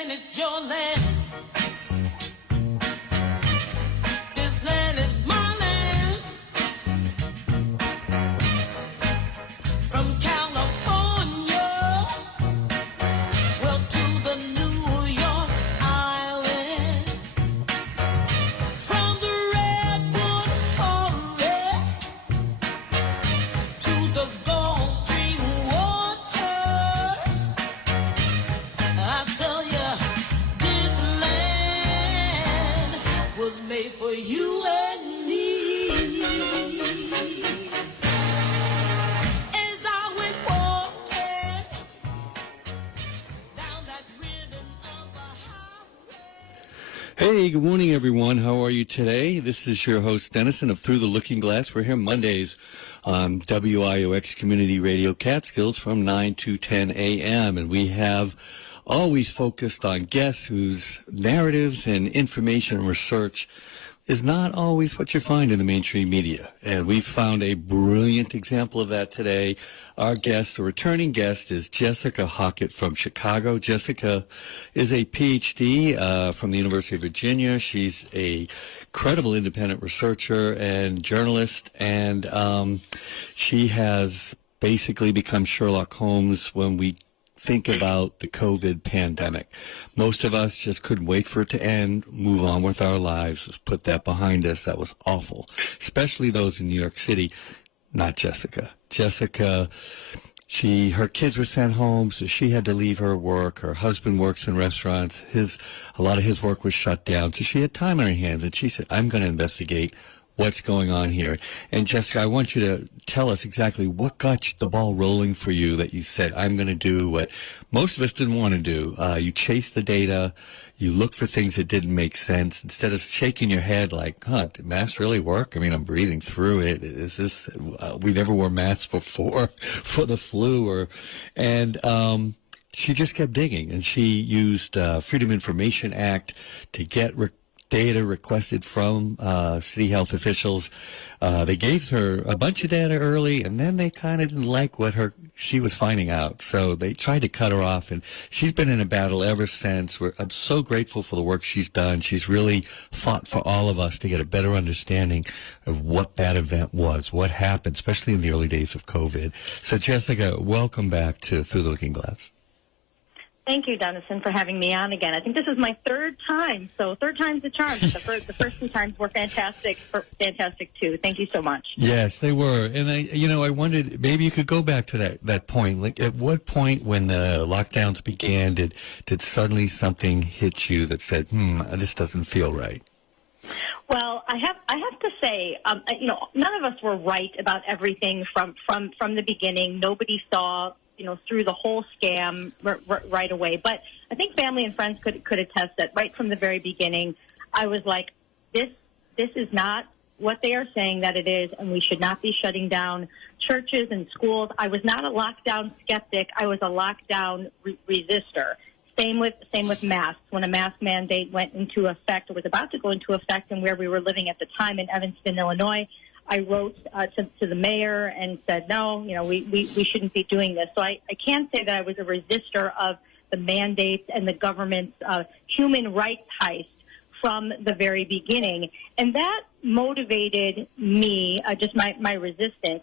and it's your land. This land is my land. From California, well, to the New York Island. From the Redwood Forest to the Gulf Stream waters. I tell ya, this land was made for you and me. As I went walking down that ribbon of a highway. Hey, good morning, everyone. How are you today? This is your host, Dennison of Through the Looking Glass. We're here Mondays on WIOX Community Radio Catskills from 9 to 10 a.m. And we have always focused on guests whose narratives and information and research is not always what you find in the mainstream media. And we've found a brilliant example of that today. Our guest, the returning guest, is Jessica Hockett from Chicago. Jessica is a PhD from the University of Virginia. She's a credible independent researcher and journalist, and she has basically become Sherlock Holmes when we think about the COVID pandemic. Most of us just couldn't wait for it to end, move on with our lives, just put that behind us. That was awful, especially those in New York City. Not Jessica. Jessica, her kids were sent home, so she had to leave her work. Her husband works in restaurants. A lot of his work was shut down, so she had time on her hands, and she said, I'm going to investigate what's going on here. And Jessica, I want you to tell us exactly what got the ball rolling for you, that you said, I'm going to do what most of us didn't want to do. You chased the data. You looked for things that didn't make sense. Instead of shaking your head like, did masks really work? I mean, I'm breathing through it. Is this, we never wore masks before for the flu, she just kept digging, and she used Freedom Information Act to get data requested from city health officials. They gave her a bunch of data early, and then they kind of didn't like what she was finding out. So they tried to cut her off, and she's been in a battle ever since. I'm so grateful for the work she's done. She's really fought for all of us to get a better understanding of what that event was, what happened, especially in the early days of COVID. So Jessica, welcome back to Through the Looking Glass. Thank you, Dennison, for having me on again. I think this is my third time, so third time's the charm. The first two times were fantastic too. Thank you so much. Yes, they were. And I wondered, maybe you could go back to that point. Like, at what point when the lockdowns began did suddenly something hit you that said, this doesn't feel right? Well, I have to say, none of us were right about everything from the beginning. Nobody saw through the whole scam right away. But I think family and friends could attest that right from the very beginning, I was like, this is not what they are saying that it is, and we should not be shutting down churches and schools. I was not a lockdown skeptic. I was a lockdown resistor. Same with masks. When a mask mandate went into effect, or was about to go into effect, and where we were living at the time in Evanston, Illinois, I wrote to the mayor and said, no, we shouldn't be doing this. So I can't say that I was a resistor of the mandates and the government's human rights heist from the very beginning. And that motivated me, just my resistance,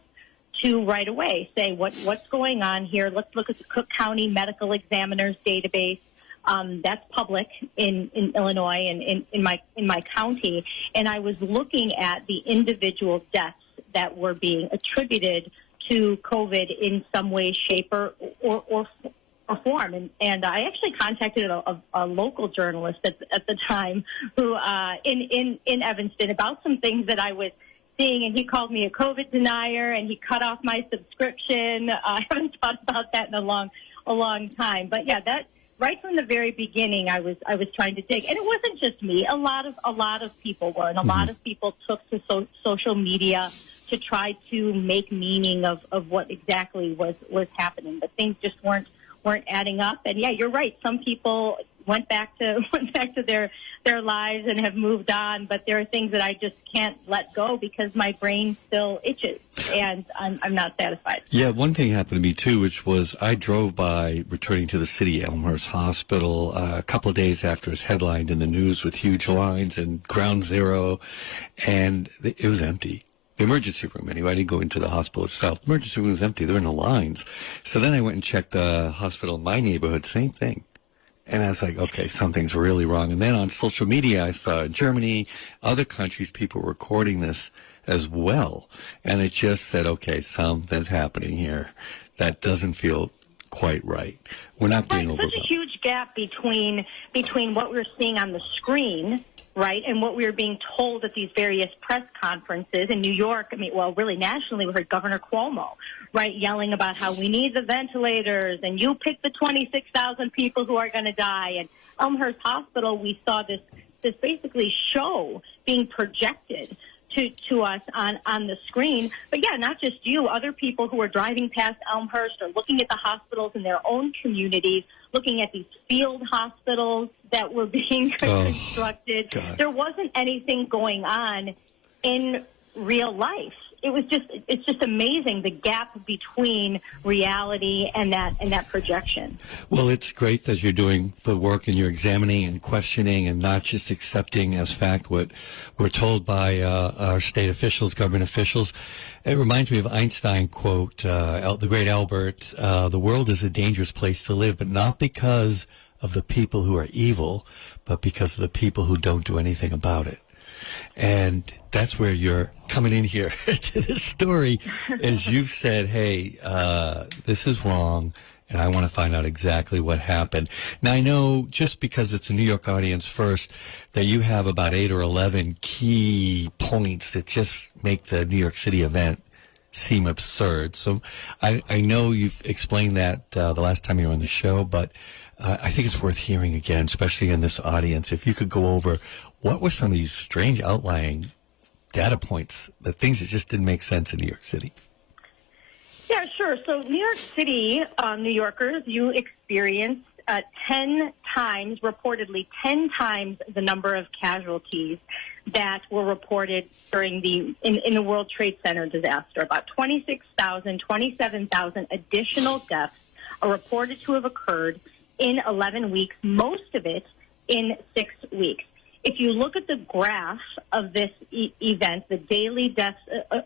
to right away say what's going on here. Let's look at the Cook County Medical Examiners database. That's public in Illinois and in my county, and I was looking at the individual deaths that were being attributed to COVID in some way, shape, or form. And I actually contacted a local journalist at the time who in Evanston about some things that I was seeing, and he called me a COVID denier, and he cut off my subscription. I haven't thought about that in a long time, but yeah, that. Right from the very beginning, I was trying to dig, and it wasn't just me. A lot of people were, and a lot of people took to social media to try to make meaning of what exactly was happening. But things just weren't adding up. And yeah, you're right. Some people went back to their lives and have moved on. But there are things that I just can't let go because my brain still itches, and I'm not satisfied. Yeah, one thing happened to me too, which was I drove by returning to the city Elmhurst Hospital a couple of days after it was headlined in the news with huge lines and Ground Zero, and it was empty. The emergency room, anyway. I didn't go into the hospital itself. The emergency room was empty. There were no lines. So then I went and checked the hospital in my neighborhood. Same thing. And I was like, okay, something's really wrong. And then on social media, I saw in Germany, other countries, people were recording this as well. And it just said, okay, something's happening here. That doesn't feel quite right. We're not being overwhelmed. Such a huge gap between what we're seeing on the screen, right, and what we were being told at these various press conferences in New York. I mean, well, really nationally, we heard Governor Cuomo, right, yelling about how we need the ventilators, and you pick the 26,000 people who are going to die. And Elmhurst Hospital, we saw this basically show being projected to us on the screen. But yeah, not just you, other people who are driving past Elmhurst or looking at the hospitals in their own communities, looking at these field hospitals that were being constructed. God. There wasn't anything going on in real life. It's just amazing, the gap between reality and that projection. Well, it's great that you're doing the work and you're examining and questioning and not just accepting as fact what we're told by our state officials, government officials. It reminds me of Einstein quote, the great Albert, the world is a dangerous place to live, but not because of the people who are evil, but because of the people who don't do anything about it. And that's where you're coming in here to this story, is you've said, hey, this is wrong, and I want to find out exactly what happened. Now, I know just because it's a New York audience first, that you have about 8 or 11 key points that just make the New York City event seem absurd. So I know you've explained that the last time you were on the show, but I think it's worth hearing again, especially in this audience. If you could go over what were some of these strange outlying data points, the things that just didn't make sense in New York City. Yeah, sure. So New York City, New Yorkers, you experienced 10 times, reportedly 10 times the number of casualties that were reported during in the World Trade Center disaster. About 26,000, 27,000 additional deaths are reported to have occurred in 11 weeks, most of it in 6 weeks. If you look at the graph of this event, the daily deaths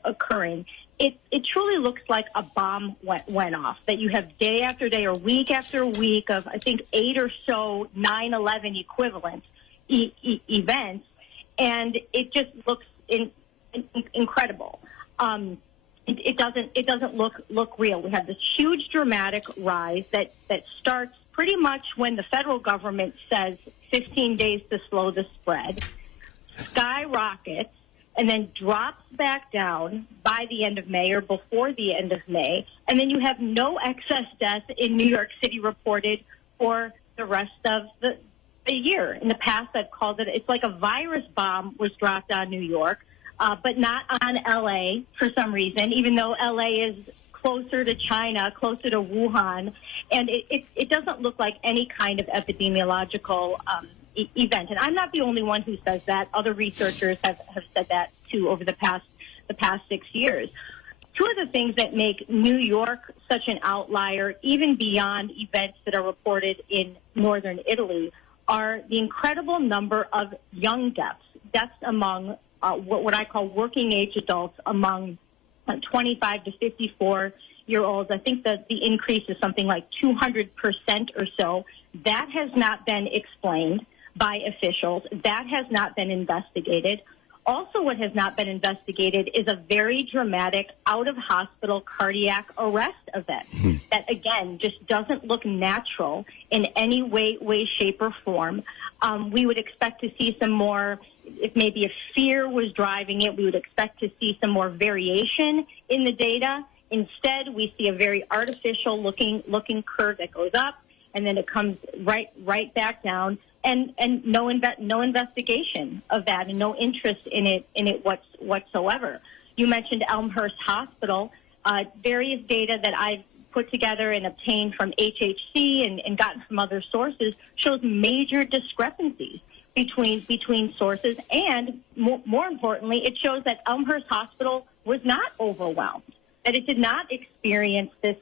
occurring, it truly looks like a bomb went off, that you have day after day or week after week of, I think, 8 or so 9/11 equivalent events, and it just looks incredible. It doesn't look real. We have this huge dramatic rise that starts pretty much when the federal government says 15 days to slow the spread, skyrockets, and then drops back down by the end of May or before the end of May, and then you have no excess deaths in New York City reported for the rest of the year. In the past, I've called it's like a virus bomb was dropped on New York, but not on L.A. for some reason, even though L.A. is closer to China, closer to Wuhan, and it doesn't look like any kind of epidemiological event. And I'm not the only one who says that. Other researchers have said that too over the past 6 years. Two of the things that make New York such an outlier, even beyond events that are reported in northern Italy, are the incredible number of young deaths among what I call working age adults, among 25 to 54-year-olds. I think that the increase is something like 200% or so. That has not been explained by officials. That has not been investigated. Also, what has not been investigated is a very dramatic out-of-hospital cardiac arrest event that, again, just doesn't look natural in any way, shape, or form. We would expect to see some more, if maybe a fear was driving it, we would expect to see some more variation in the data. Instead, we see a very artificial-looking curve that goes up, and then it comes right back down. And no investigation of that, and no interest in it whatsoever. You mentioned Elmhurst Hospital. Various data that put together and obtained from HHC and gotten from other sources shows major discrepancies between sources, and more importantly, it shows that Elmhurst Hospital was not overwhelmed, that it did not experience this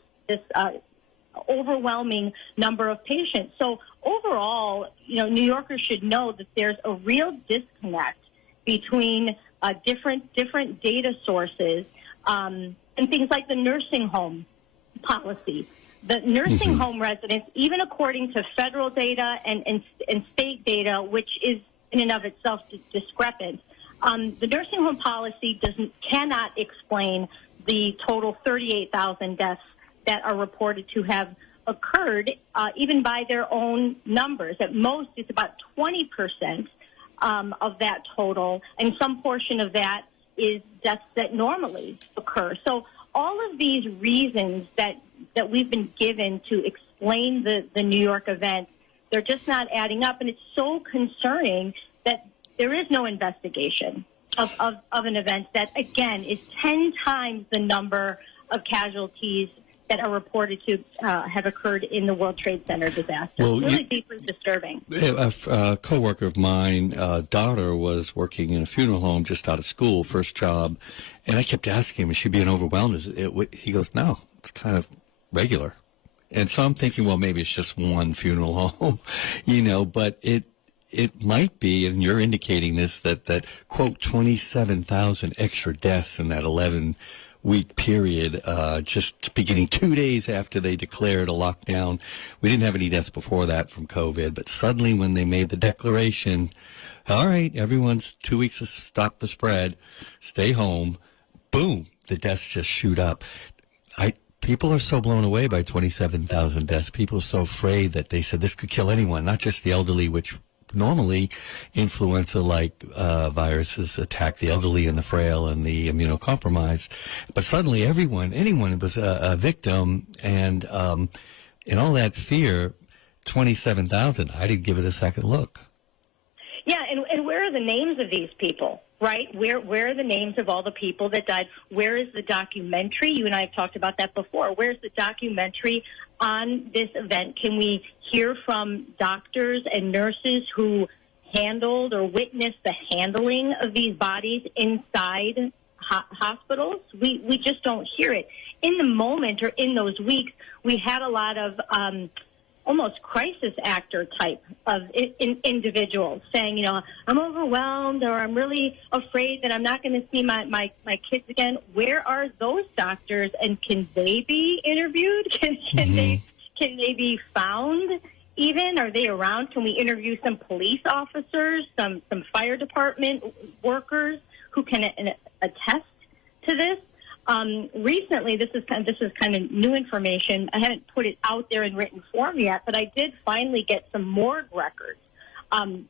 overwhelming number of patients. So overall, New Yorkers should know that there's a real disconnect between different data sources and things like the nursing home policy. The nursing home residents, even according to federal data and state data, which is in and of itself discrepant, the nursing home policy cannot explain the total 38,000 deaths that are reported to have occurred, even by their own numbers. At most, it's about 20% of that total, and some portion of that is deaths that normally occur. So all of these reasons that we've been given to explain the New York event, they're just not adding up, and it's so concerning that there is no investigation of an event that, again, is 10 times the number of casualties that are reported to have occurred in the World Trade Center disaster. Well, really deeply disturbing. A coworker of mine, daughter, was working in a funeral home just out of school, first job, and I kept asking him, is she being overwhelmed? He goes, no, it's kind of regular. And so I'm thinking, well, maybe it's just one funeral home, but it might be, and you're indicating this, that quote, 27,000 extra deaths in that 11-week period, just beginning 2 days after they declared a lockdown. We didn't have any deaths before that from COVID, but suddenly when they made the declaration, all right, everyone's 2 weeks to stop the spread, stay home, boom, the deaths just shoot up. People are so blown away by 27,000 deaths. People are so afraid that they said this could kill anyone, not just the elderly, which normally influenza-like viruses attack the elderly and the frail and the immunocompromised. But suddenly anyone was a victim, and in all that fear, 27,000, I didn't give it a second look. Yeah, and where are the names of these people? Right? Where are the names of all the people that died? Where is the documentary? You and I have talked about that before. Where's the documentary on this event? Can we hear from doctors and nurses who handled or witnessed the handling of these bodies inside hospitals? We just don't hear it. In the moment or in those weeks, we had a lot of almost crisis actor type of individuals saying, I'm overwhelmed, or I'm really afraid that I'm not going to see my kids again. Where are those doctors, and can they be interviewed? Can they be found even? Are they around? Can we interview some police officers, some fire department workers who can attest to this? Recently, this is kind of new information. I haven't put it out there in written form yet, but I did finally get some morgue records from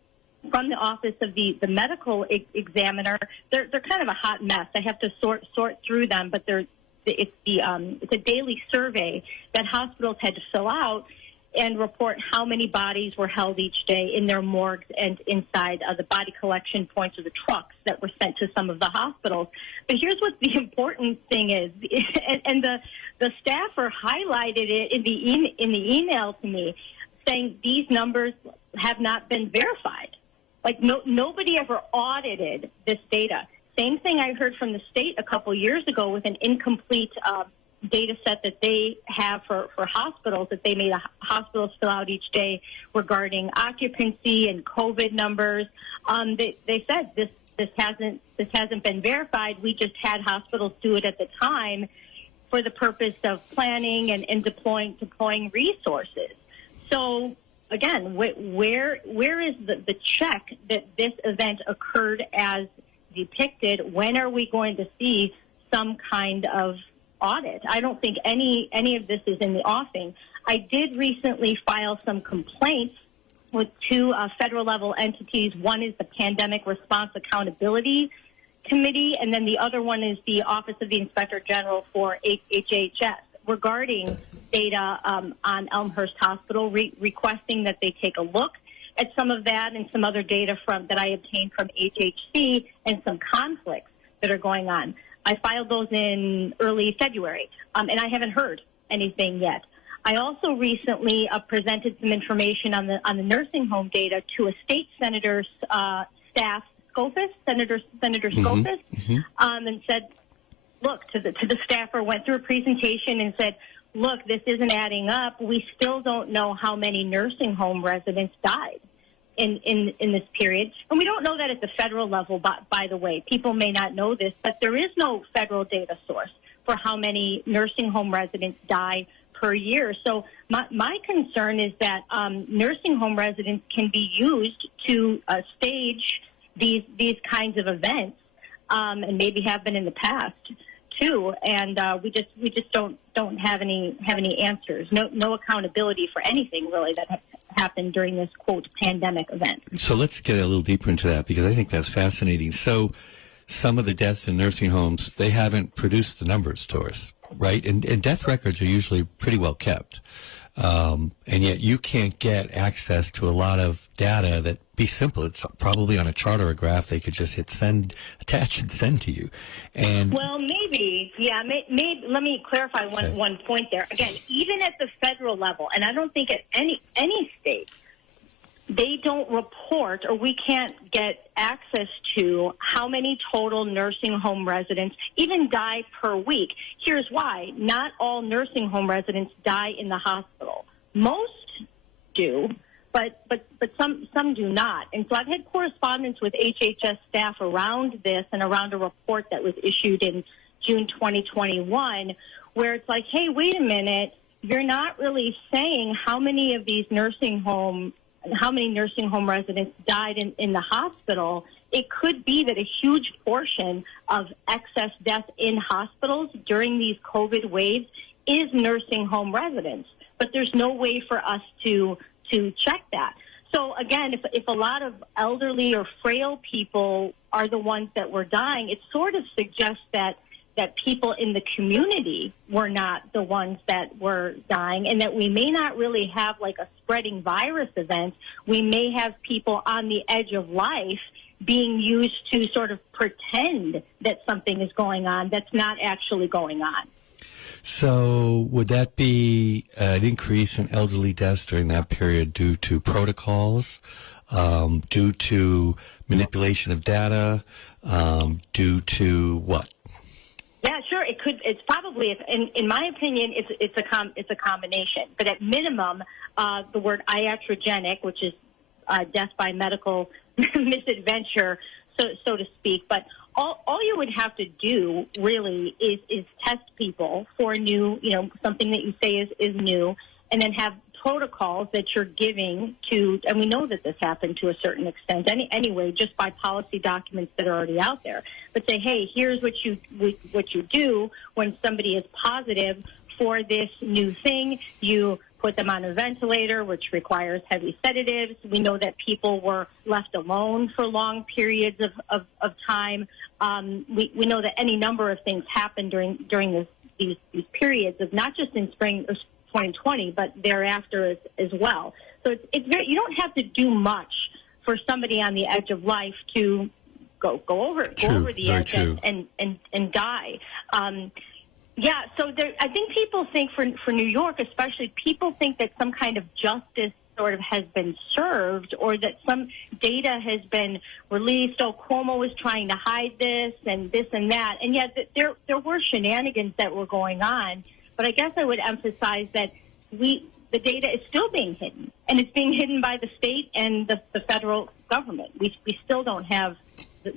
the office of the medical examiner. They're kind of a hot mess. I have to sort through them, but it's a daily survey that hospitals had to fill out and report how many bodies were held each day in their morgues and inside the body collection points or the trucks that were sent to some of the hospitals. But here's what the important thing is, and the staffer highlighted it in the email to me, saying these numbers have not been verified. Like nobody ever audited this data. Same thing I heard from the state a couple years ago with an incomplete data set that they have for hospitals that they made hospitals fill out each day regarding occupancy and COVID numbers. They said this hasn't been verified. We just had hospitals do it at the time for the purpose of planning and deploying resources. So again, where is the check that this event occurred as depicted? When are we going to see some kind of audit? I don't think any of this is in the offing. I did recently file some complaints with two federal level entities. One is the Pandemic Response Accountability Committee, and then the other one is the Office of the Inspector General for HHS regarding data on Elmhurst Hospital, requesting that they take a look at some of that and some other data that I obtained from HHC and some conflicts that are going on. I filed those in early February, and I haven't heard anything yet. I also recently presented some information on the nursing home data to a state senator's staff, Senator Scofus, and said, look, to the staffer, went through a presentation and said, look, this isn't adding up. We still don't know how many nursing home residents died in this period. And we don't know that at the federal level, by the way. People may not know this, but there is no federal data source for how many nursing home residents die per year. So my concern is that nursing home residents can be used to stage these kinds of events, and maybe have been in the past too. And we just don't have any answers. No accountability for anything really that happened during this quote pandemic event. So let's get a little deeper into that, because I think that's fascinating. So some of the deaths in nursing homes, they haven't produced the numbers to us, right? And death records are usually pretty well kept. And yet you can't get access to a lot of data that be simple. It's probably on a chart or a graph they could just hit send, attach, and send to you. And well, maybe, yeah. Maybe let me clarify one point there. Again, even at the federal level, and I don't think at any state, they don't report, or we can't get access to how many total nursing home residents even die per week. Here's why. Not all nursing home residents die in the hospital. Most do, but some do not. And so I've had correspondence with HHS staff around this and around a report that was issued in June 2021, where it's like, hey, wait a minute, you're not really saying how many of these nursing home residents died in the hospital. It could be that a huge portion of excess deaths in hospitals during these COVID waves is nursing home residents, but there's no way for us to check that. So again, if a lot of elderly or frail people are the ones that were dying, it sort of suggests that people in the community were not the ones that were dying, and that we may not really have like a spreading virus event. We may have people on the edge of life being used to sort of pretend that something is going on that's not actually going on. so would that be an increase in elderly deaths during that period due to protocols, due to manipulation of data, due to what? Yeah, sure. It could. It's probably, in my opinion, it's a combination. But at minimum, the word iatrogenic, which is death by medical misadventure, so to speak. But all you would have to do really is test people for new, something that you say is new, and then have protocols that you're giving to, and we know that this happened to a certain extent anyway, just by policy documents that are already out there. But say, hey, here's what you do when somebody is positive for this new thing. You put them on a ventilator, which requires heavy sedatives. We know that people were left alone for long periods of time. We know that any number of things happen during these periods of not just in spring 2020, but thereafter as well. So it's very, you don't have to do much for somebody on the edge of life to go over the edge and die. Yeah, so I think people think for New York especially, people think that some kind of justice sort of has been served, or that some data has been released. Oh, Cuomo was trying to hide this and that. And yet there were shenanigans that were going on. But I guess I would emphasize that the data is still being hidden, and it's being hidden by the state and the federal government. We still don't have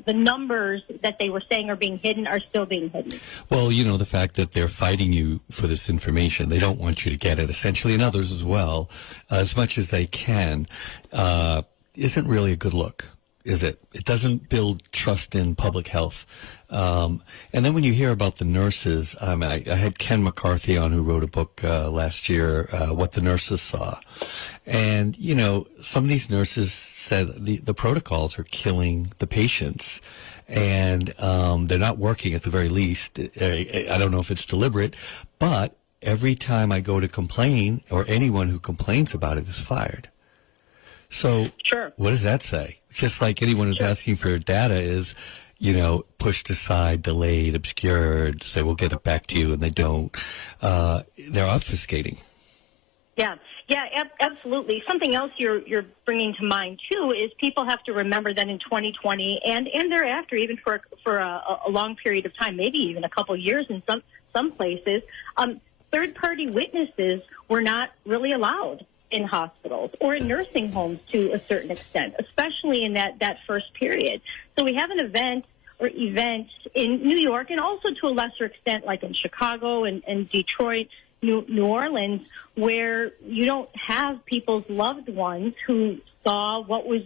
the numbers that they were saying are being hidden are still being hidden. Well, the fact that they're fighting you for this information, they don't want you to get it, essentially, and others as well, as much as they can, isn't really a good look, is it? It doesn't build trust in public health. And then when you hear about the nurses, I had Ken McCarthy on, who wrote a book last year, What the Nurses Saw. And, some of these nurses said the protocols are killing the patients, and they're not working at the very least. I don't know if it's deliberate, but every time I go to complain, or anyone who complains about it is fired. So Sure. What does that say? It's just like anyone who's asking for data is, pushed aside, delayed, obscured, say, we'll get it back to you, and they don't. They're obfuscating. Yeah, absolutely. Something else you're bringing to mind too is people have to remember that in 2020 and thereafter, even for a long period of time, maybe even a couple years in some places, third-party witnesses were not really allowed in hospitals or in nursing homes to a certain extent, especially in that first period. So we have an event in New York, and also to a lesser extent, like in Chicago and Detroit, New Orleans, where you don't have people's loved ones who saw what was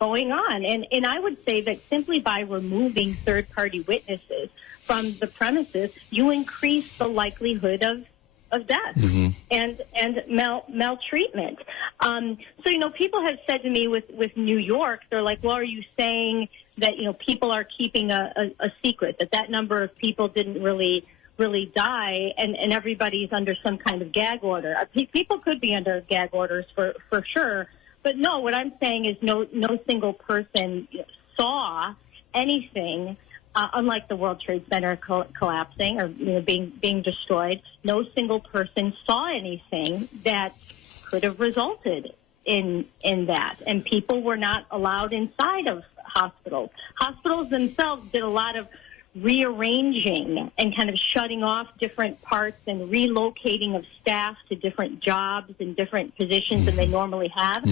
going on. And I would say that simply by removing third-party witnesses from the premises, you increase the likelihood of death and maltreatment. So, people have said to me with New York, they're like, well, are you saying that, people are keeping a secret, that number of people didn't really die and everybody's under some kind of gag order? People could be under gag orders for sure. But no, what I'm saying is no single person saw anything, unlike the World Trade Center collapsing or being destroyed. No single person saw anything that could have resulted in that. And people were not allowed inside of hospitals. Hospitals themselves did a lot of rearranging and kind of shutting off different parts and relocating of staff to different jobs and different positions than they normally have.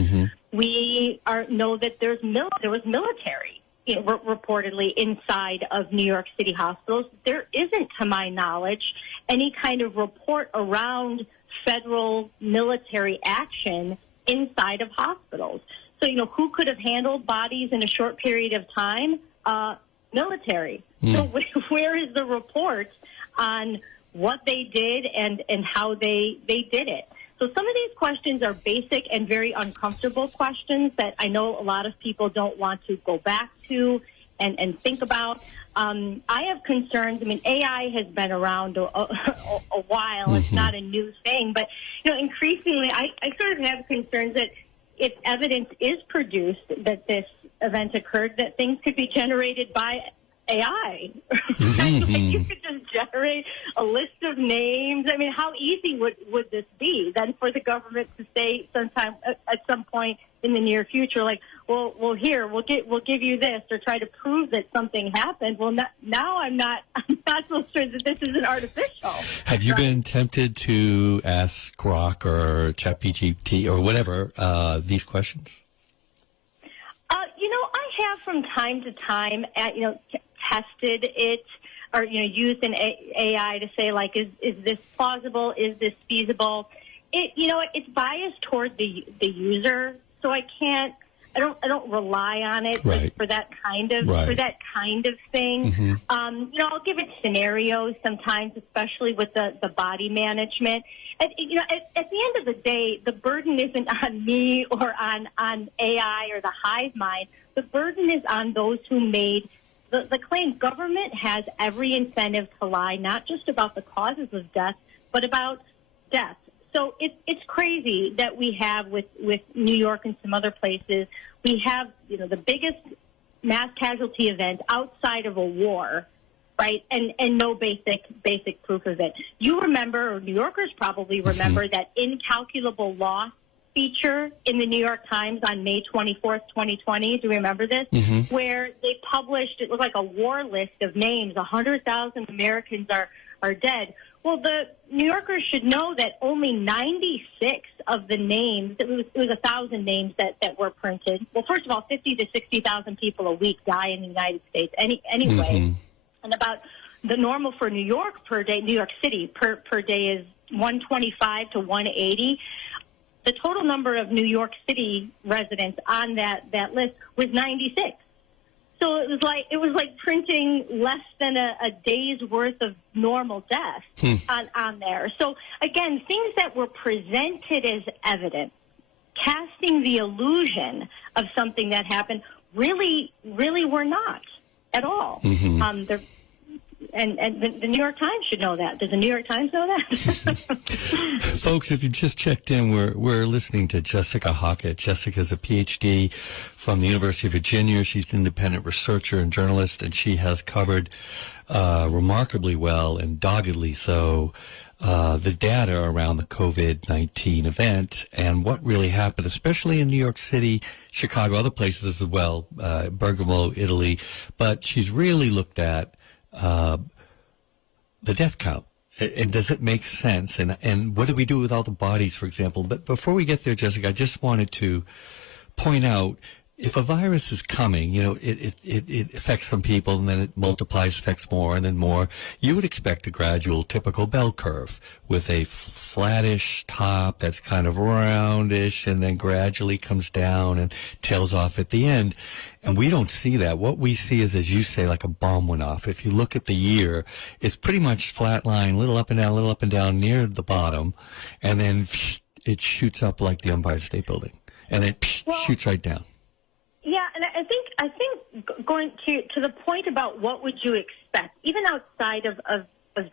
We know that there was military reportedly inside of New York City hospitals. There isn't, to my knowledge, any kind of report around federal military action inside of hospitals. So, who could have handled bodies in a short period of time? Military. So where is the report on what they did and how they did it? So some of these questions are basic and very uncomfortable questions that I know a lot of people don't want to go back to and think about. I have concerns. I mean, AI has been around a while. It's not a new thing. But, increasingly, I sort of have concerns that if evidence is produced that this event occurred, that things could be generated by AI. You could just generate a list of names. I mean, how easy would this be then for the government to say sometime at some point in the near future, like, well, here we'll give you this, or try to prove that something happened. Well, now I'm not so sure that this isn't artificial. Have you been tempted to ask Grok or ChatGPT or whatever these questions? I have from time to time tested it, or used an AI to say, like, is this plausible? Is this feasible? It's biased toward the user, so I don't rely on it for that kind of thing. I'll give it scenarios sometimes, especially with the body management. At the end of the day, the burden isn't on me or on AI or the hive mind. The burden is on those who made the claim. Government has every incentive to lie, not just about the causes of death, but about death. So it's crazy that we have with New York and some other places, we have the biggest mass casualty event outside of a war, right? And no basic proof of it. You remember, or New Yorkers probably remember, that incalculable loss feature in the New York Times on May 24th, 2020. Do you remember this? Where they published, it was like a war list of names. 100,000 Americans are dead. Well, the New Yorkers should know that only 96 of the names, it was 1,000 names that were printed. Well, first of all, 50 to 60,000 people a week die in the United States anyway. And about the normal for New York per day, New York City per day is 125 to 180. The total number of New York City residents on that list was 96. So it was like printing less than a day's worth of normal death on there. So again, things that were presented as evidence, casting the illusion of something that happened, really were not at all. the New York Times should know that. Does the New York Times know that? Folks, if you just checked in, we're listening to Jessica Hockett. Jessica's a PhD from the University of Virginia. She's an independent researcher and journalist, and she has covered remarkably well and doggedly so the data around the COVID-19 event and what really happened, especially in New York City, Chicago, other places as well, Bergamo, Italy. But she's really looked at the death count. And does it make sense? And what do we do with all the bodies, for example? But before we get there, Jessica, I just wanted to point out, if a virus is coming, it affects some people and then it multiplies, affects more and then more. You would expect a gradual, typical bell curve with a flattish top that's kind of roundish and then gradually comes down and tails off at the end. And we don't see that. What we see is, as you say, like a bomb went off. If you look at the year, it's pretty much flat line, little up and down near the bottom, and then it shoots up like the Empire State Building, and then shoots right down. Yeah, and I think going to the point about what would you expect, even outside of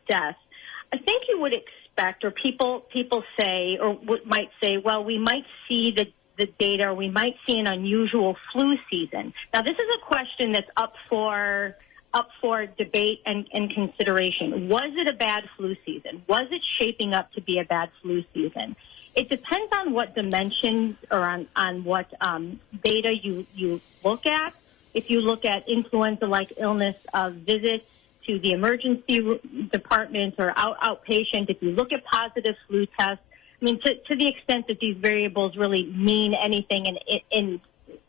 death, I think you would expect, or people say, or might say, well, we might see the data, or we might see an unusual flu season. Now, this is a question that's up for debate and consideration. Was it a bad flu season? Was it shaping up to be a bad flu season? It depends on what dimensions or on what data you look at. If you look at influenza-like illness visits to the emergency department or outpatient, if you look at positive flu tests, I mean, to the extent that these variables really mean anything and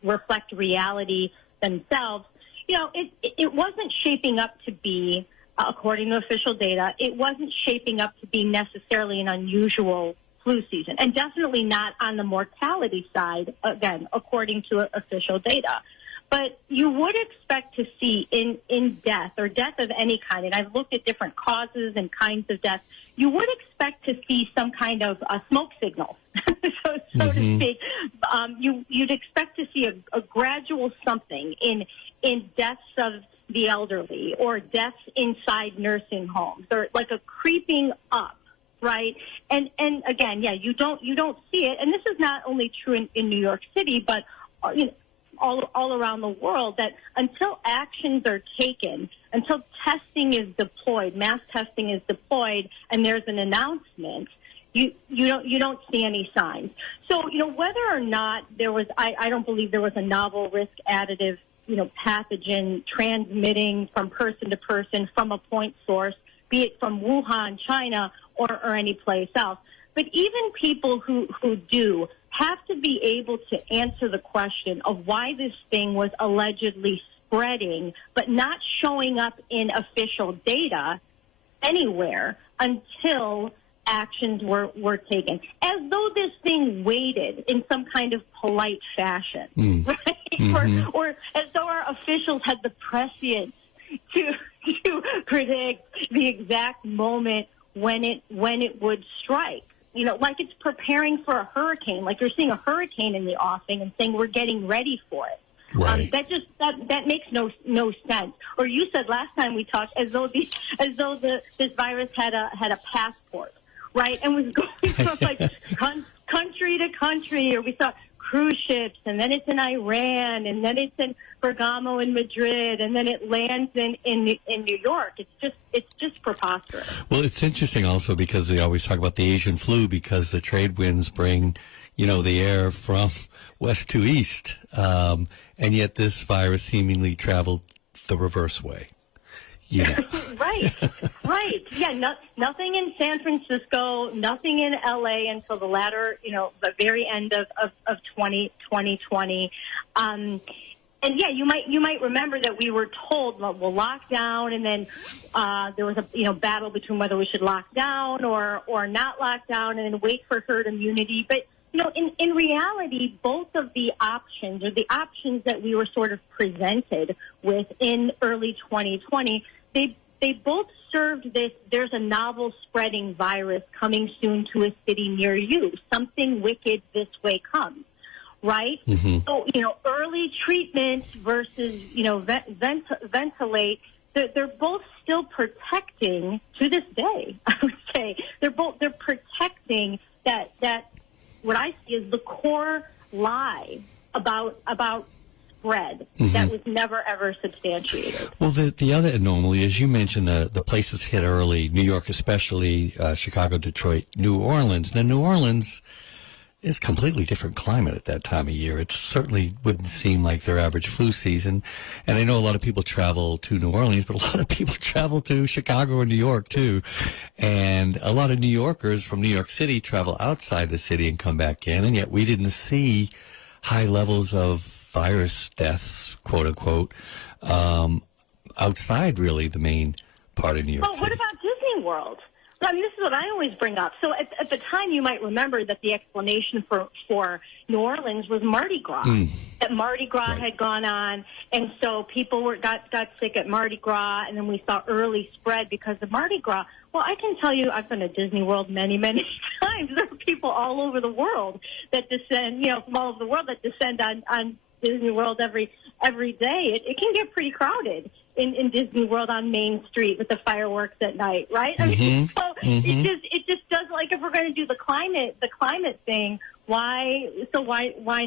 reflect reality themselves, it wasn't shaping up to be, according to official data, it wasn't shaping up to be necessarily an unusual flu season, and definitely not on the mortality side, again, according to official data. But you would expect to see in death, or death of any kind, and I've looked at different causes and kinds of death, you would expect to see some kind of a smoke signal, so to speak. You'd expect to see a gradual something in deaths of the elderly, or deaths inside nursing homes, or like a creeping up. Right, and again, yeah, you don't see it, and this is not only true in New York City, but all around the world. That until actions are taken, until testing is deployed, mass testing is deployed, and there's an announcement, you don't see any signs. So whether or not there was, I don't believe there was a novel risk additive pathogen transmitting from person to person from a point source, be it from Wuhan, China, or any place else. But even people who do have to be able to answer the question of why this thing was allegedly spreading, but not showing up in official data anywhere until actions were taken. As though this thing waited in some kind of polite fashion, right? Or as though our officials had the prescience to predict the exact moment when it would strike. Like it's preparing for a hurricane, like you're seeing a hurricane in the offing and saying we're getting ready for it. Right. That makes no sense. Or you said last time we talked as though this virus had a passport, right? And was going from like country to country, or we saw cruise ships, and then it's in Iran, and then it's in Bergamo and Madrid, and then it lands in New York. It's just preposterous. Well, it's interesting also because we always talk about the Asian flu because the trade winds bring, the air from west to east, and yet this virus seemingly traveled the reverse way. Right. Yeah, nothing in San Francisco, nothing in L.A. until the latter, the very end of 2020. And yeah, you might remember that we were told, well, we'll lock down, and then there was a battle between whether we should lock down or not lock down, and then wait for herd immunity. But in reality, both of the options, or the options that we were sort of presented with in early 2020, they both served this. There's a novel spreading virus coming soon to a city near you. Something wicked this way comes. Right? So, early treatment versus, ventilate, they're both still protecting to this day. I would say they're protecting that what I see is the core lie about spread that was never ever substantiated. Well, the other anomaly, as you mentioned, the places hit early, New York especially, Chicago, Detroit, New Orleans. Now, New Orleans is a completely different climate at that time of year. It certainly wouldn't seem like their average flu season. And I know a lot of people travel to New Orleans, but a lot of people travel to Chicago and New York, too. And a lot of New Yorkers from New York City travel outside the city and come back in, and yet we didn't see high levels of virus deaths, quote unquote, outside really the main part of New York City. What about Disney World? I mean, this is what I always bring up. So at the time, you might remember that the explanation for New Orleans was Mardi Gras. That Mardi Gras had gone on, and so people got sick at Mardi gras, and then we saw early spread because of Mardi Gras. Well, I can tell you, I've been to Disney World many, many times. There are people all over the world that descend, from all over the world that descend on Disney World every day. It can get pretty crowded in Disney World on Main Street with the fireworks at night, right? I mean, so it just does, like, if we're going to do the climate thing, why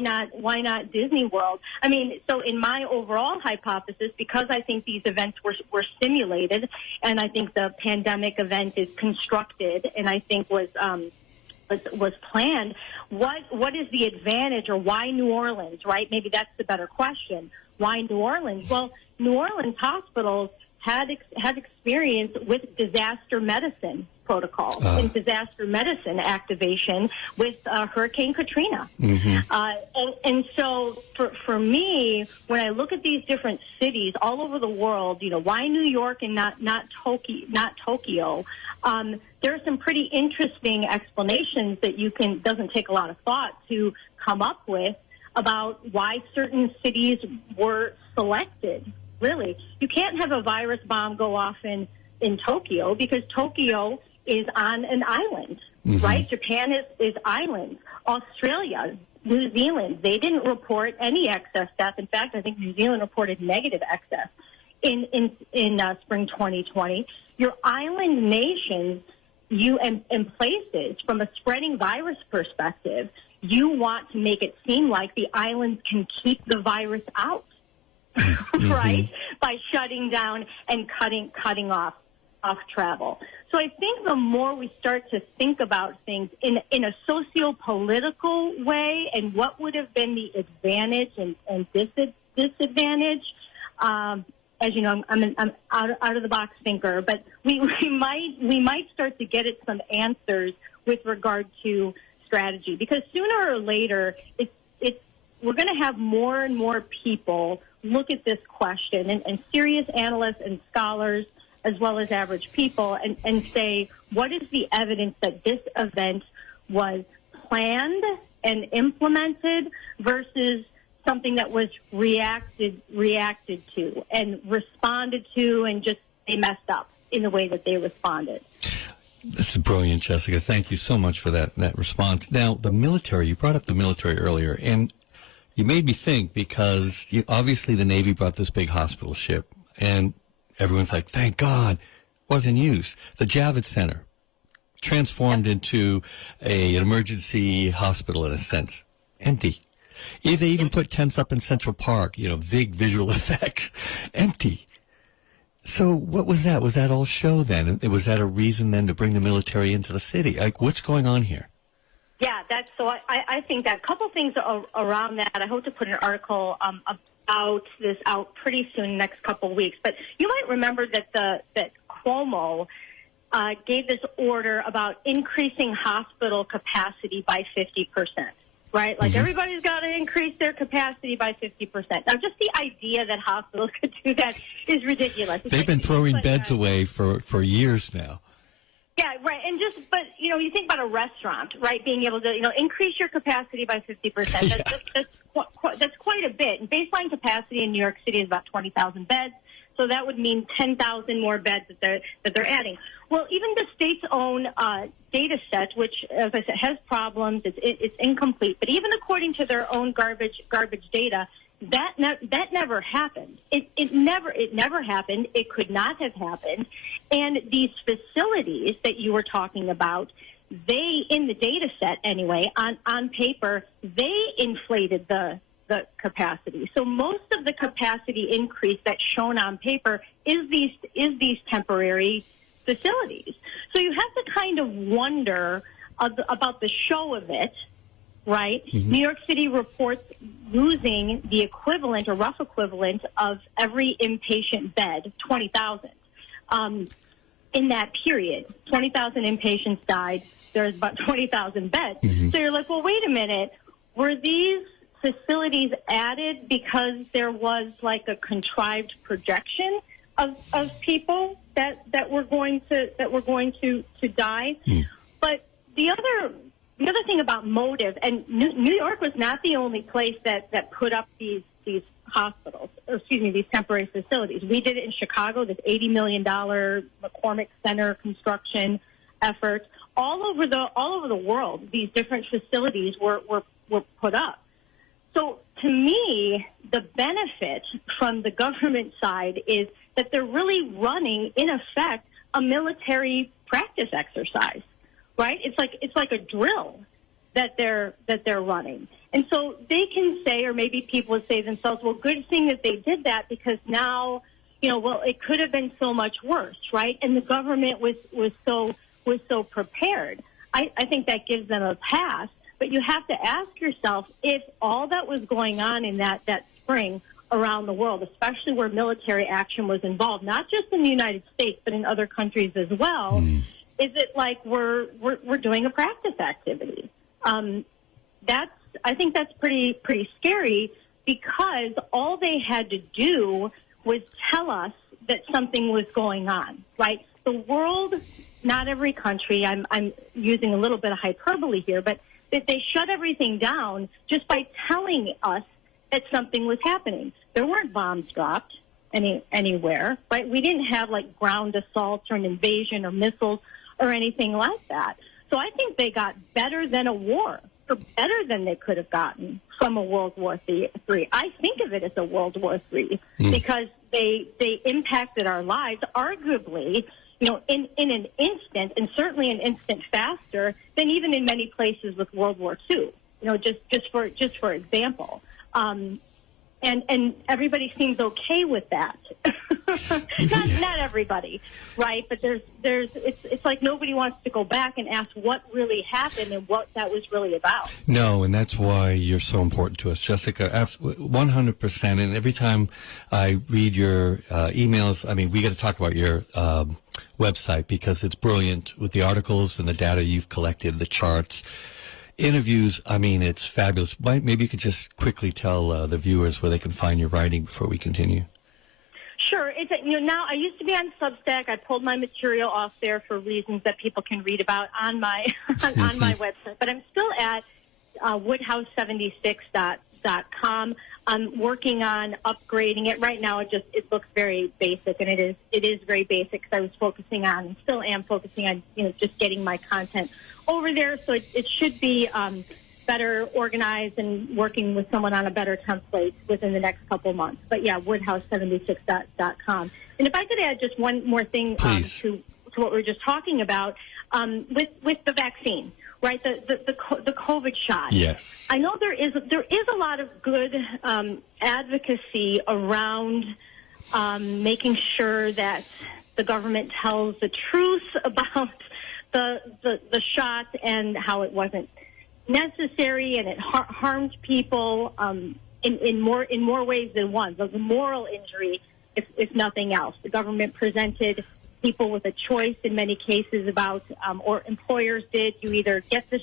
not Disney World? I mean, so in my overall hypothesis, because I think these events were simulated, and I think the pandemic event is constructed, and I think was planned. What is the advantage, or why New Orleans, right? Maybe that's the better question. Why New Orleans? Well, New Orleans hospitals had experience with disaster medicine protocols and disaster medicine activation with Hurricane Katrina. And so for me, when I look at these different cities all over the world, why New York and not Tokyo? There are some pretty interesting explanations that doesn't take a lot of thought to come up with about why certain cities were selected. Really, you can't have a virus bomb go off in Tokyo because Tokyo is on an island, right? Japan is islands. Australia, New Zealand, they didn't report any excess death. In fact, I think New Zealand reported negative excess in spring 2020. Your island nations, and places, from a spreading virus perspective, you want to make it seem like the islands can keep the virus out, right? By shutting down and cutting off travel. So I think the more we start to think about things in a socio-political way, and what would have been the advantage and disadvantage, as you know, I'm out of the box thinker, but we might start to get at some answers with regard to strategy, because sooner or later we're going to have more and more people look at this question, and serious analysts and scholars, as well as average people, and say, what is the evidence that this event was planned and implemented versus something that was reacted to and responded to, and just they messed up in the way that they responded. This is brilliant, Jessica. Thank you so much for that response. Now, the military, you brought up the military earlier, and you made me think, because obviously the Navy brought this big hospital ship, and everyone's like, thank God, wasn't used. The Javits Center transformed into an emergency hospital in a sense. Empty. They even put tents up in Central Park, big visual effects. Empty. So what was that? Was that all show then? Was that a reason then to bring the military into the city? Like, what's going on here? Yeah, I think that a couple things around that. I hope to put an article about this out pretty soon, next couple of weeks. But you might remember that Cuomo gave this order about increasing hospital capacity by 50%. Right? Like, everybody's got to increase their capacity by 50%. Now, just the idea that hospitals could do that is ridiculous. They've been throwing beds away for years now. Yeah, right. And but you think about a restaurant, right, being able to, increase your capacity by 50%. That's quite a bit. And baseline capacity in New York City is about 20,000 beds. So that would mean 10,000 more beds that they're adding. Well, even the state's own data set, which, as I said, has problems, it's incomplete. But even according to their own garbage data, that never happened. It never happened. It could not have happened. And these facilities that you were talking about, they, in the data set anyway, on paper, they inflated the capacity. So most of the capacity increase that's shown on paper is these temporary facilities. So you have to kind of wonder about the show of it, right? Mm-hmm. New York City reports losing the equivalent or rough equivalent of every inpatient bed, 20,000. In that period, 20,000 inpatients died. There's about 20,000 beds. Mm-hmm. So you're like, well, wait a minute. Were these facilities added because there was like a contrived projection of people that were going to die? Mm. But the other thing about motive, and New York was not the only place that put up these hospitals, or excuse me, these temporary facilities. We did it in Chicago, this $80 million McCormick Center construction effort. All over the world, these different facilities were put up. So to me, the benefit from the government side is that they're really running, in effect, a military practice exercise, right? It's like a drill that they're running. And so they can say, or maybe people would say themselves, well, good thing that they did that, because now, well, it could have been so much worse, right? And the government was so prepared. I think that gives them a pass. But you have to ask yourself, if all that was going on in that spring around the world, especially where military action was involved, not just in the United States, but in other countries as well, is it like we're doing a practice activity? I think that's pretty scary, because all they had to do was tell us that something was going on, right? The world, not every country, I'm using a little bit of hyperbole here, but that they shut everything down just by telling us that something was happening. There weren't bombs dropped anywhere, right? We didn't have like ground assaults or an invasion or missiles or anything like that. So I think they got better than a war, or better than they could have gotten from a World War III. I think of it as a World War III because they impacted our lives, arguably, in an instant, and certainly an instant faster than even in many places with World War II. Just for example, and everybody seems okay with that. not everybody, right? But it's like nobody wants to go back and ask what really happened and what that was really about. No, and that's why you're so important to us, Jessica. 100%. And every time I read your emails, I mean, we got to talk about your website, because it's brilliant with the articles and the data you've collected, the charts, interviews. I mean, it's fabulous. Maybe you could just quickly tell the viewers where they can find your writing before we continue. Sure. Now I used to be on Substack. I pulled my material off there for reasons that people can read about on my on my website. But I'm still at woodhouse76.com. I'm working on upgrading it. Right now, it looks very basic, and it is very basic, because I was focusing on, and still am focusing on, just getting my content over there. So it should be better organized, and working with someone on a better template within the next couple of months. But yeah, woodhouse76.com. And if I could add just one more thing to what we were just talking about, with the vaccine. Right, the COVID shot. Yes, I know there is a lot of good advocacy around making sure that the government tells the truth about the shot and how it wasn't necessary, and it harmed people in more ways than one. So the moral injury, if nothing else, the government presented people with a choice in many cases about, or employers did. You either get the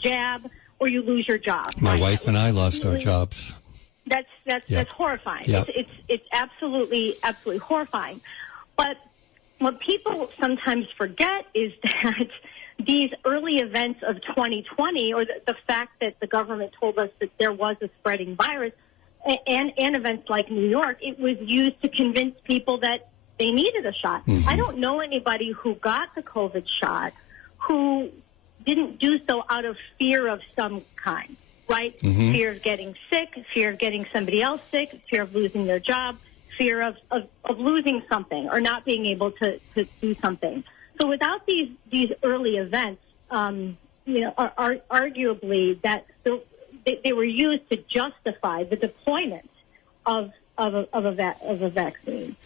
jab or you lose your job. My wife and I lost our jobs. That's horrifying. Yep. It's absolutely horrifying. But what people sometimes forget is that these early events of 2020, or the fact that the government told us that there was a spreading virus, and events like New York, it was used to convince people that they needed a shot. Mm-hmm. I don't know anybody who got the COVID shot who didn't do so out of fear of some kind. right? Fear of getting sick, fear of getting somebody else sick, fear of losing their job, fear of losing something or not being able to do something. So without these early events, arguably that they were used to justify the deployment of a vaccine.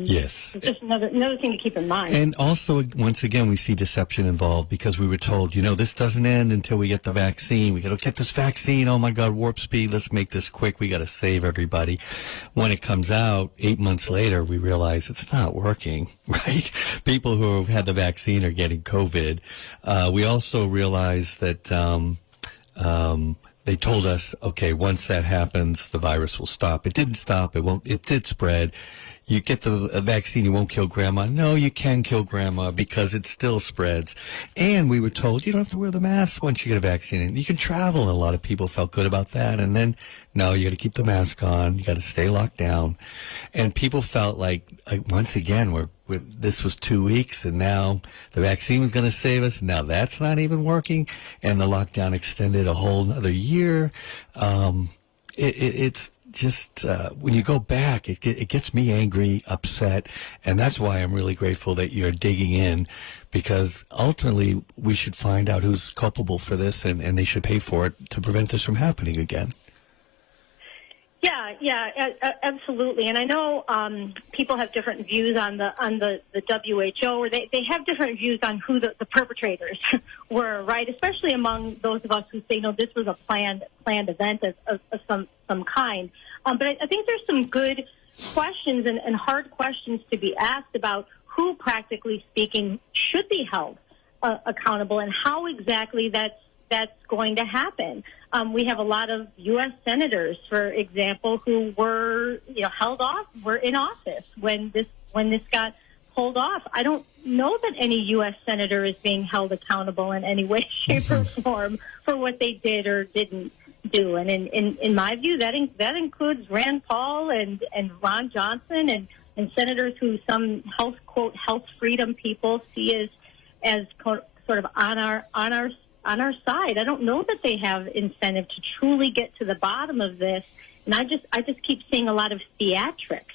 Yes. Just another thing to keep in mind. And also, once again, we see deception involved because we were told, this doesn't end until we get the vaccine. We got to get this vaccine. Oh, my God, warp speed. Let's make this quick. We got to save everybody. When it comes out 8 months later, we realize it's not working, right? People who have had the vaccine are getting COVID. We also realize that they told us, okay, once that happens, the virus will stop. It didn't stop. It did spread. You get the vaccine, you won't kill grandma. No, you can kill grandma because it still spreads. And we were told you don't have to wear the mask once you get a vaccine. And you can travel. And a lot of people felt good about that. And then, no, you got to keep the mask on. You got to stay locked down. And people felt like once again, this was 2 weeks, and now the vaccine was going to save us. Now that's not even working. And the lockdown extended a whole other year. It's just when you go back, it gets me angry, upset, and that's why I'm really grateful that you're digging in, because ultimately we should find out who's culpable for this, and they should pay for it to prevent this from happening again. Yeah, absolutely. And I know people have different views on the WHO, or they have different views on who the perpetrators were, right? Especially among those of us who say, no, this was a planned event of some kind. But I think there's some good questions and hard questions to be asked about who, practically speaking, should be held accountable and how exactly that's going to happen. We have a lot of U.S. senators, for example, who were were in office when this got pulled off. I don't know that any U.S. senator is being held accountable in any way, shape, or form for what they did or didn't do. And in my view, that includes Rand Paul and Ron Johnson and senators who some health freedom people see as sort of on our side. I don't know that they have incentive to truly get to the bottom of this, and I just keep seeing a lot of theatrics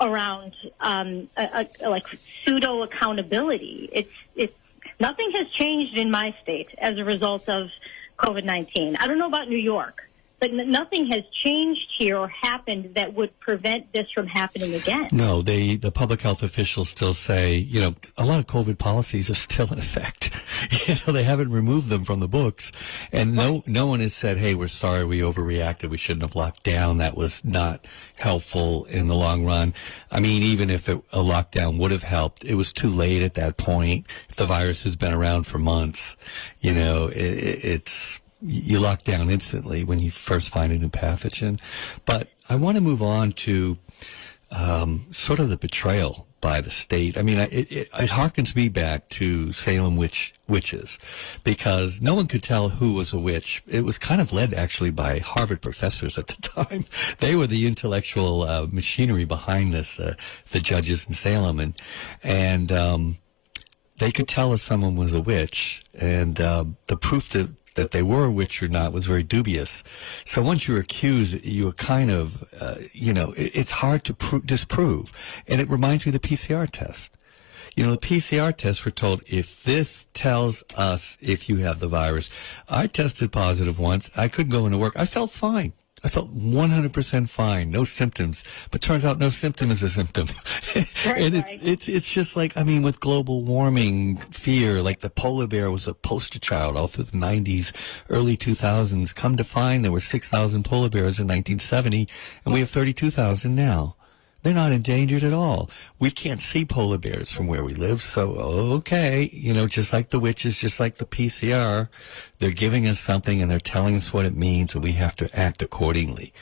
around like pseudo accountability. It's nothing has changed in my state as a result of COVID-19. I don't know about New York, but nothing has changed here or happened that would prevent this from happening again. No, the public health officials still say, a lot of COVID policies are still in effect. They haven't removed them from the books. And no one has said, hey, we're sorry, we overreacted. We shouldn't have locked down. That was not helpful in the long run. I mean, even if a lockdown would have helped, it was too late at that point. If the virus has been around for months, it's... You lock down instantly when you first find a new pathogen. But I want to move on to sort of the betrayal by the state. I mean, it harkens me back to Salem witches, because no one could tell who was a witch. It was kind of led actually by Harvard professors at the time. They were the intellectual machinery behind this, the judges in Salem, and they could tell if someone was a witch, and the proof that they were a witch or not was very dubious. So once you're accused, you were kind of, it's hard to disprove. And it reminds me of the PCR test. The PCR tests were told, if this tells us if you have the virus. I tested positive once. I couldn't go into work. I felt fine. I felt 100% fine, no symptoms. But turns out no symptom is a symptom. And it's just like, I mean, with global warming fear, like the polar bear was a poster child all through the 90s, early 2000s. Come to find there were 6,000 polar bears in 1970, and we have 32,000 now. They're not endangered at all. We can't see polar bears from where we live, so okay, just like the witches, just like the PCR, they're giving us something and they're telling us what it means, and we have to act accordingly.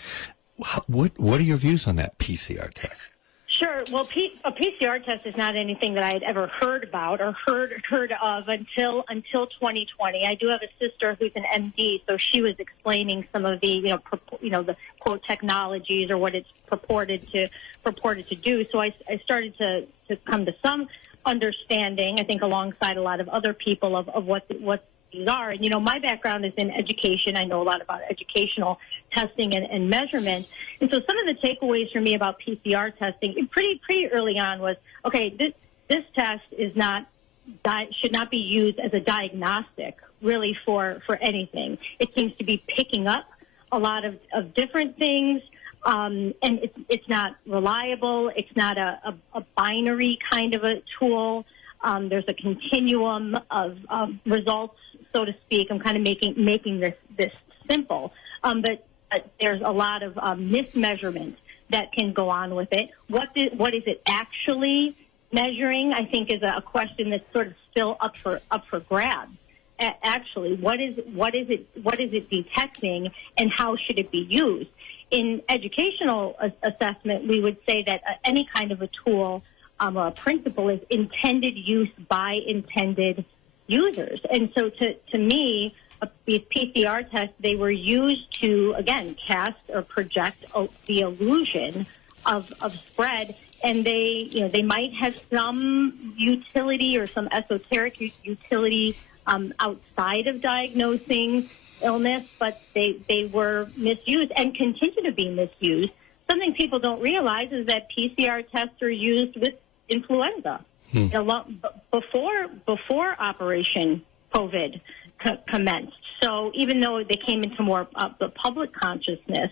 What are your views on that PCR test? Sure. Well, a PCR test is not anything that I had ever heard about or heard of until 2020. I do have a sister who's an MD, so she was explaining some of the the quote technologies or what it's purported to do. So I started to come to some understanding, I think, alongside a lot of other people of what these are. And, my background is in education. I know a lot about educational testing and measurement. And so some of the takeaways for me about PCR testing pretty early on was, okay, this test should not be used as a diagnostic really for anything. It seems to be picking up a lot of different things. And it's not reliable. It's not a binary kind of a tool. There's a continuum of results, so to speak. I'm kind of making this simple, but there's a lot of mismeasurement that can go on with it. What is it actually measuring? I think is a question that's sort of still up for grabs. Actually, what is it detecting, and how should it be used? In educational assessment, we would say that any kind of a tool or a principle is intended use by intended users. And so to me, these PCR tests, they were used to, again, cast or project the illusion of spread. And they might have some utility or some esoteric utility outside of diagnosing illness, but they were misused and continue to be misused. Something people don't realize is that PCR tests are used with influenza. Before Operation COVID commenced. So even though they came into more the public consciousness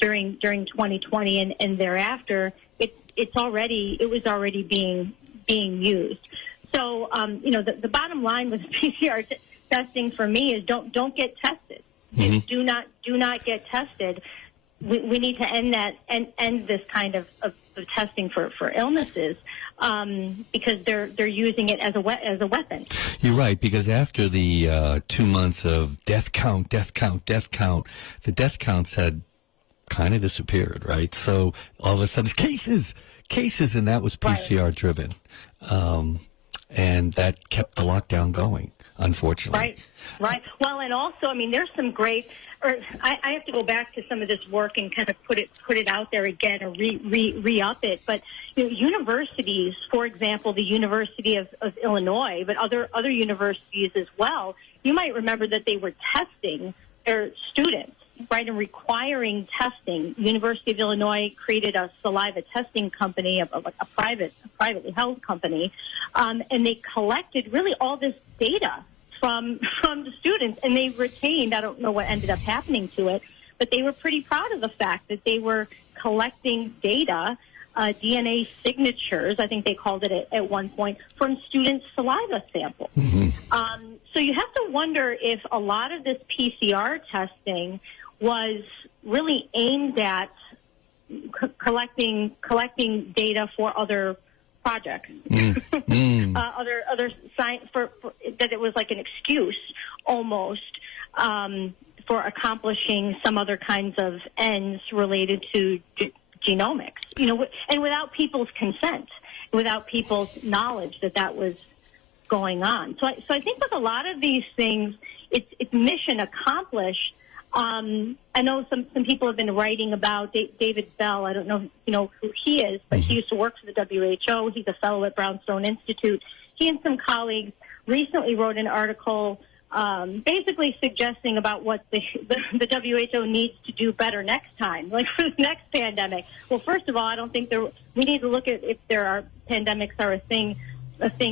during 2020 and thereafter, it was already being used. So the bottom line with PCR testing for me is don't get tested. Mm-hmm. Do not get tested. We need to end this kind of testing for illnesses because they're using it as a weapon. You're right, because after the 2 months of death count, the death counts had kind of disappeared, right? So all of a sudden, cases, and that was PCR driven. And that kept the lockdown going, unfortunately. Right. Well, and also, I mean, there's some great. I have to go back to some of this work and kind of put it out there again, or re-up it. But universities, for example, the University of Illinois, but other universities as well. You might remember that they were testing their students, right, and requiring testing. University of Illinois created a saliva testing company, a privately held company, and they collected really all this data from the students, and they retained, I don't know what ended up happening to it, but they were pretty proud of the fact that they were collecting data, DNA signatures, I think they called it at one point, from students' saliva samples. Mm-hmm. So you have to wonder if a lot of this PCR testing was really aimed at collecting data for other projects, other science, for that it was like an excuse almost for accomplishing some other kinds of ends related to genomics, and without people's consent, without people's knowledge that was going on. So I think with a lot of these things, it's mission accomplished. I know some people have been writing about David Bell. I don't know if you know who he is, but he used to work for the WHO. He's a fellow at Brownstone Institute. He and some colleagues recently wrote an article basically suggesting about what the WHO needs to do better next time, like for the next pandemic. Well, first of all, I don't think we need to look at if there are pandemics are a thing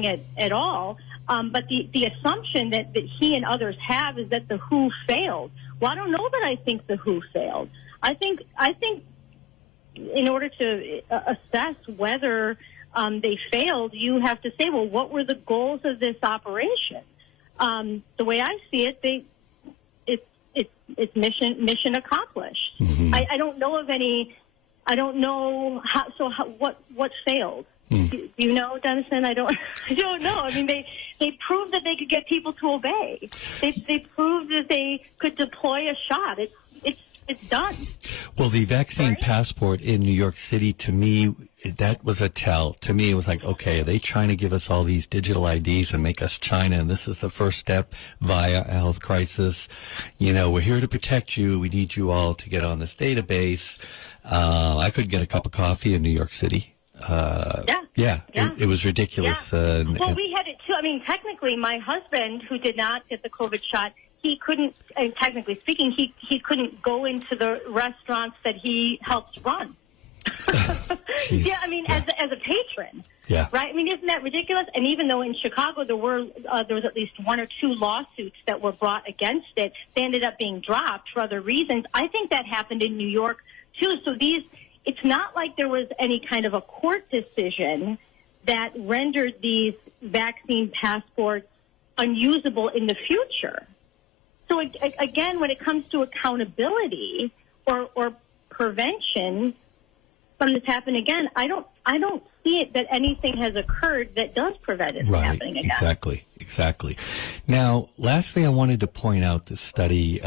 at all. But the assumption that he and others have is that the WHO failed. Well, I don't know that I think the WHO failed. I think in order to assess whether they failed, you have to say, well, what were the goals of this operation? The way I see it, it's mission accomplished. Mm-hmm. I don't know of any. I don't know what failed. Do you know, Dennison? I don't know. I mean, they proved that they could get people to obey. They proved that they could deploy a shot. It's done. Well, the vaccine passport in New York City, to me, that was a tell. To me, it was like, okay, are they trying to give us all these digital IDs and make us China? And this is the first step via a health crisis. We're here to protect you. We need you all to get on this database. I could get a cup of coffee in New York City. It was ridiculous. Well, we had it too. I mean, technically, my husband, who did not get the COVID shot, he couldn't, and technically speaking, he couldn't go into the restaurants that he helps run. Yeah, I mean, as a patron. Yeah. Right? I mean, isn't that ridiculous? And even though in Chicago there was at least one or two lawsuits that were brought against it, they ended up being dropped for other reasons. I think that happened in New York, too. So it's not like there was any kind of a court decision that rendered these vaccine passports unusable in the future. So again, when it comes to accountability or prevention from this happening again, I don't see it that anything has occurred that does prevent it from happening again. Exactly. Now, lastly, I wanted to point out this study,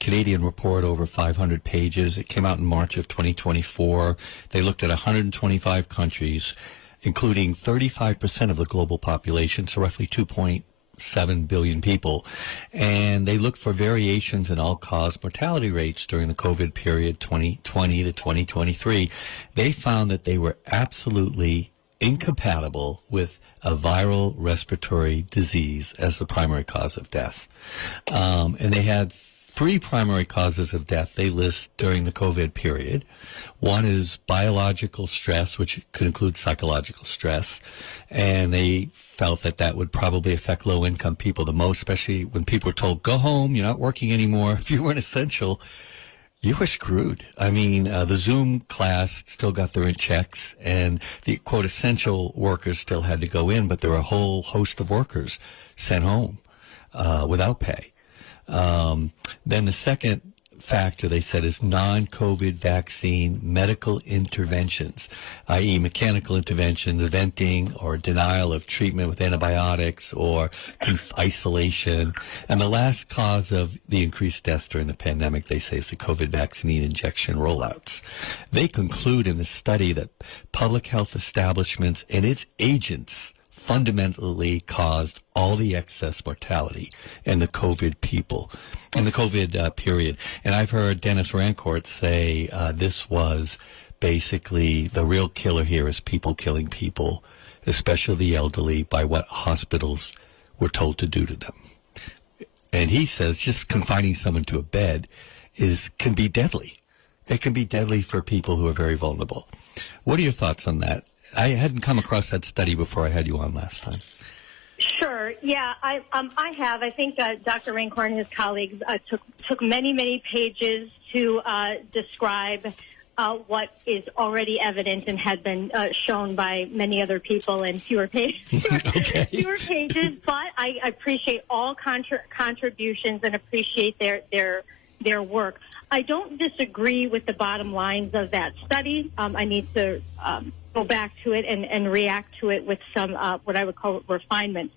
Canadian report, over 500 pages. It came out in March of 2024. They looked at 125 countries, including 35% of the global population, so roughly 2.7 billion people. And they looked for variations in all-cause mortality rates during the COVID period 2020 to 2023. They found that they were absolutely incompatible with a viral respiratory disease as the primary cause of death. And they had three primary causes of death they list during the COVID period. One is biological stress, which could include psychological stress. And they felt that would probably affect low-income people the most, especially when people were told, go home, you're not working anymore. If you weren't essential, you were screwed. I mean, the Zoom class still got their checks, and the, quote, essential workers still had to go in, but there were a whole host of workers sent home without pay. Then the second factor, they said, is non-COVID vaccine medical interventions, i.e. mechanical interventions, venting or denial of treatment with antibiotics or isolation. And the last cause of the increased deaths during the pandemic, they say, is the COVID vaccine injection rollouts. They conclude in the study that public health establishments and its agents fundamentally caused all the excess mortality in the COVID period. And I've heard Dennis Rancourt say this was basically the real killer here is people killing people, especially the elderly, by what hospitals were told to do to them. And he says just confining someone to a bed can be deadly. It can be deadly for people who are very vulnerable. What are your thoughts on that? I hadn't come across that study before I had you on last time. Sure. Yeah, I have. I think Dr. Rancourt and his colleagues took many pages to describe what is already evident and had been shown by many other people in fewer pages. Fewer pages. But I appreciate all contributions and appreciate their work. I don't disagree with the bottom lines of that study. I need to go back to it and react to it with some what I would call refinement.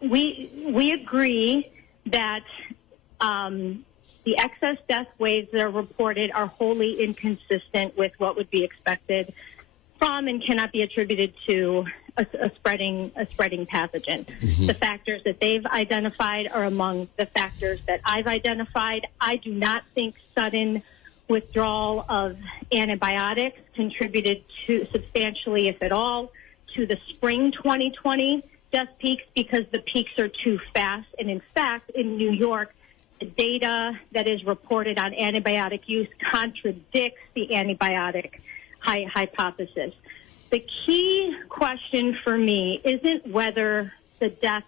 We agree that the excess death waves that are reported are wholly inconsistent with what would be expected from and cannot be attributed to a spreading pathogen. Mm-hmm. The factors that they've identified are among the factors that I've identified. I do not think sudden withdrawal of antibiotics contributed to substantially, if at all, to the spring 2020 death peaks because the peaks are too fast. And in fact, in New York, the data that is reported on antibiotic use contradicts the antibiotic hypothesis. The key question for me isn't whether the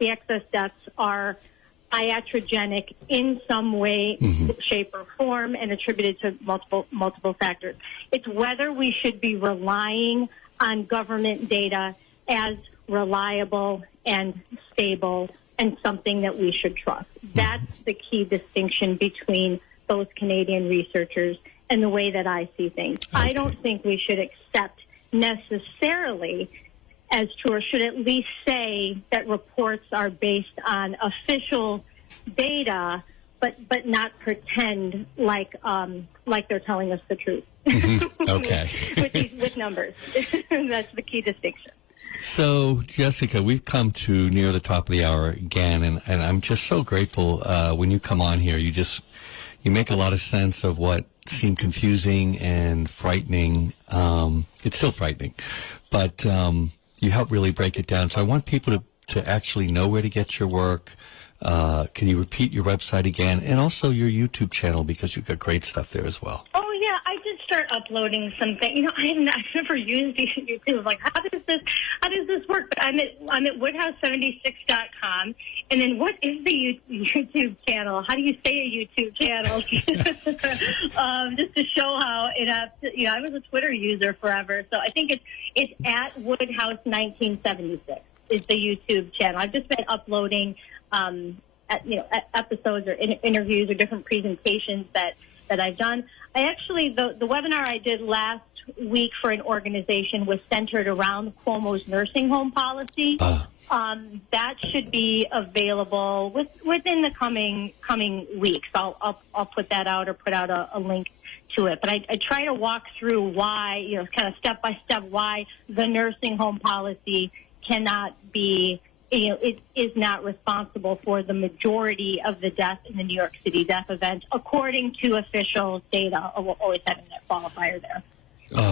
excess deaths are iatrogenic in some way, shape, or form and attributed to multiple factors. It's whether we should be relying on government data as reliable and stable and something that we should trust. That's the key distinction between those Canadian researchers and the way that I see things. Okay. I don't think we should accept necessarily as true, or should at least say that reports are based on official data, but not pretend like they're telling us the truth. Mm-hmm. Okay. with numbers. That's the key distinction. So, Jessica, we've come to near the top of the hour again, and I'm just so grateful when you come on here. You make a lot of sense of what seemed confusing and frightening. It's still frightening, but you help really break it down. So I want people to actually know where to get your work. Can you repeat your website again, and also your YouTube channel, because you've got great stuff there as well? Oh yeah, I did start uploading something. I've never used YouTube. Like, how does this work? But I'm at woodhouse76.com. And then, what is the YouTube channel? How do you say a YouTube channel? Just to show how I was a Twitter user forever, so I think it's at Woodhouse1976 is the YouTube channel. I've just been uploading episodes or interviews or different presentations that I've done. I actually, the webinar I did last week for an organization was centered around Cuomo's nursing home policy. That should be available within the coming weeks. I'll put that out or put out a link to it. But I try to walk through why, kind of step by step, why the nursing home policy cannot be, it is not responsible for the majority of the deaths in the New York City death event, according to official data. Always having that qualifier there.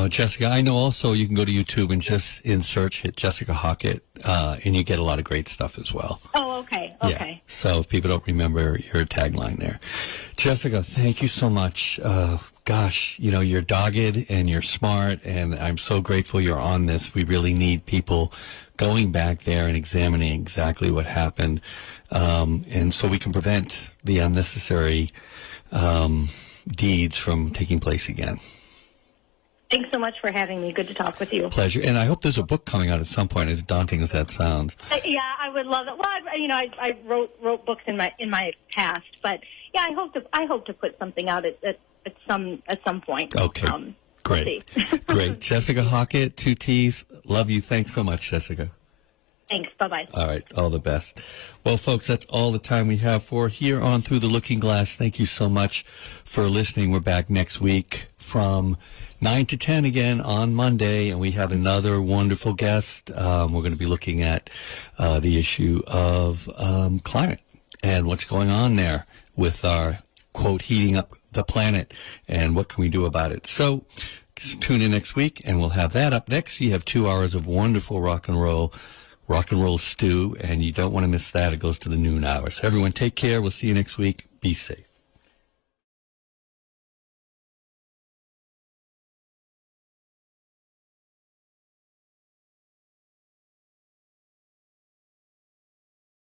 Jessica, I know also you can go to YouTube and just in search hit Jessica Hockett, and you get a lot of great stuff as well. Oh, okay. Yeah. So if people don't remember your tagline there. Jessica, thank you so much. Gosh, you're dogged and you're smart, and I'm so grateful you're on this. We really need people going back there and examining exactly what happened, and so we can prevent the unnecessary deeds from taking place again. Thanks so much for having me. Good to talk with you. Pleasure. And I hope there's a book coming out at some point, as daunting as that sounds. Yeah, I would love it. Well, I wrote books in my past, but yeah, I hope to put something out at some point. Okay. Great. We'll Great. Jessica Hockett, 2 T's. Love you. Thanks so much, Jessica. Thanks. Bye-bye. All right. All the best. Well, folks, that's all the time we have for here on Through the Looking Glass. Thank you so much for listening. We're back next week from 9 to 10 again on Monday, and we have another wonderful guest. We're going to be looking at the issue of climate and what's going on there with our, quote, heating up the planet, and what can we do about it. So tune in next week, and we'll have that up next. You have 2 hours of wonderful rock and roll stew, and you don't want to miss that. It goes to the noon hour. So everyone, take care. We'll see you next week. Be safe.